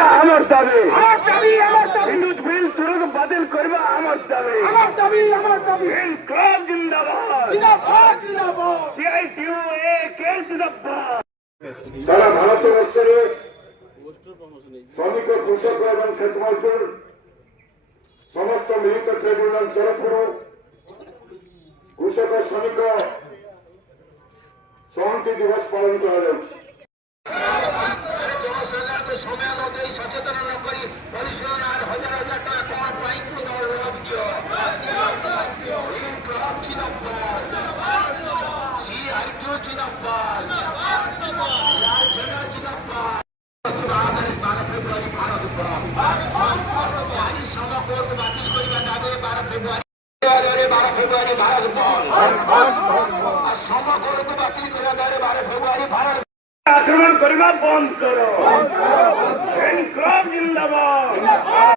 এটা আমার দাবি বিদ্যুৎ বিল তুরন্ত বাতিল করবা আমার দাবি ক্লাব জিন্দাবাদ CITU কে জিন্দাবাদ। সারা ভারতবর্ষের শ্রমিক কৃষক এবং ক্ষেত মজদুর সমস্ত মিলিত ট্রাইব্যুনাল তরফରୁ କୃଷକ ଶ୍ରମିକ ସଂହତି ଦିବସ ପାଳନ କରାଯାଉଛି। ସଚେତନ ନକରି ପରିଶ୍ରମ ହଜାର ହଜାର ଟଙ୍କା କଣ ପାଇଁ আক্রমণ করিবা বন্ধ করো। জিন্দাবাদ।